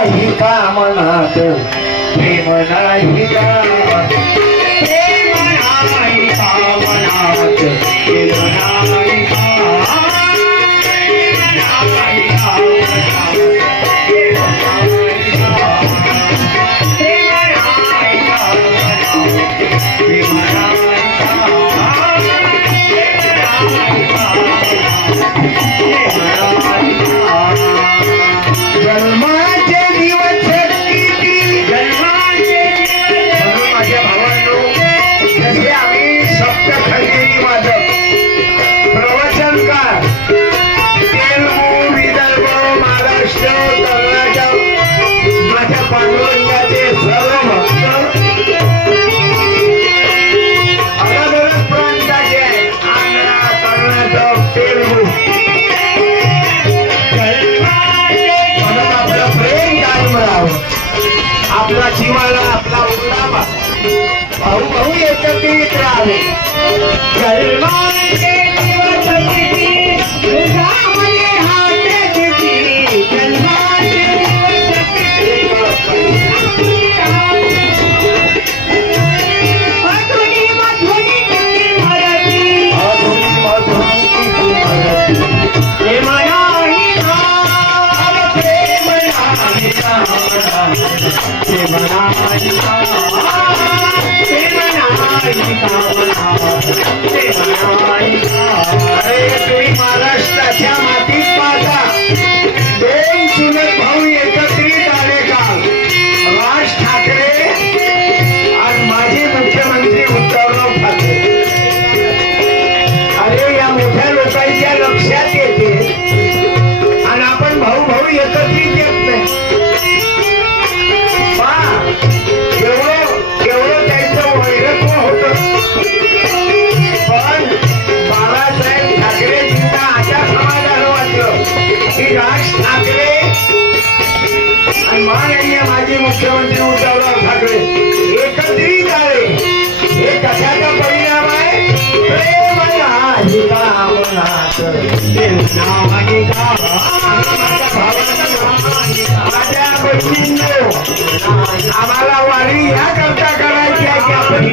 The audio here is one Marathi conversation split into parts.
नाही कामनात. प्रेम नाही का आपला जीवाला आपला उठावा. भाऊ भाऊ एकत्रित राहावे Thank you. कशाचा परिणाम आहे? प्रेम नाही कामनात नाव आहे माझ्या बहिणींनो आम्हाला वारी ह्या करता करायची आहे की आपण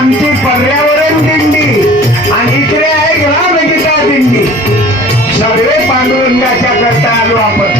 आमची पर्यावरण दिंडी. आणि इकडे आहे ग्रामगीता दिंडी. सगळे पांडुरंगाच्या करता आलो आपण.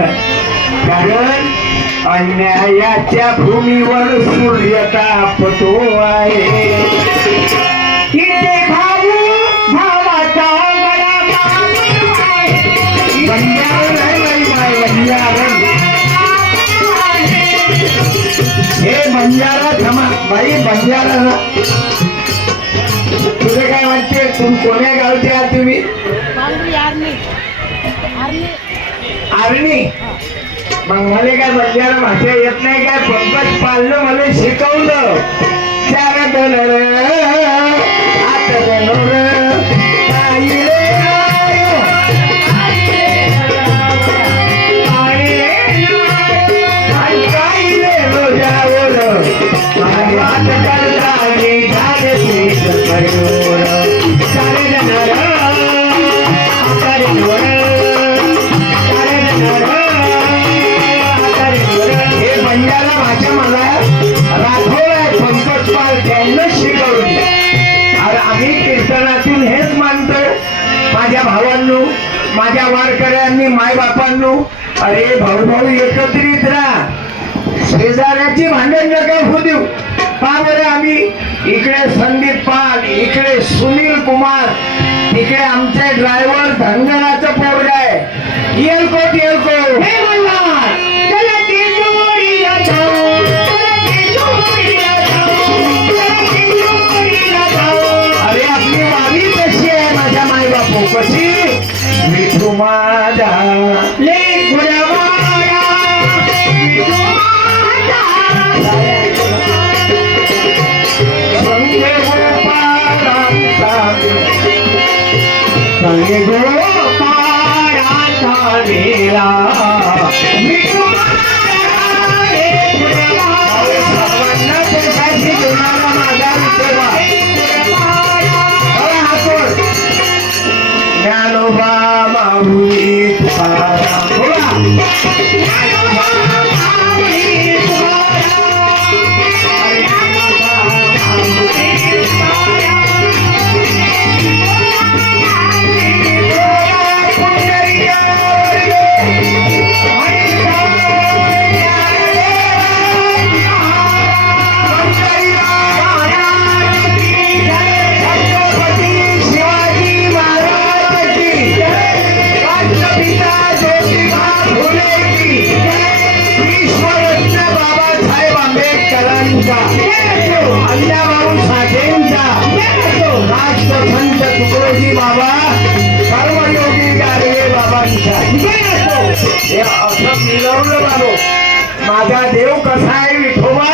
कारण अन्यायाच्या भूमीवर सूर्य तापतो आहे. किती भाऊ भावाचा हे बंजारा थांबा बाई बंजारा ना. तुझे काय वाटते? तुम कोण्या गावचे आहात तुम्ही? आर्मी मग मला काय बंजारा भाषा येत नाही काय? पंकज पालनं मला शिकवलं. चार माझ्या वारकऱ्यांनी मायबापांनो अरे भाऊ भाऊ एकत्रित राहा. शेजाऱ्याची भांडण नका होऊ देऊ. का बरं आम्ही इकडे संदीप पाल इकडे सुनील कुमार तिकडे आमचे ड्रायव्हर धनगराचं पोरग आहे. येलकोट येलकोट हे রে গো পাড়া তারেরা अण्णाभाऊ साठेंचा राष्ट्रसंत तुकडोजी बाबा कर्मयोगी गाडगे बाबांचा हे असं मिळवलं बाबू माझा देव कसा आहे विठोबा?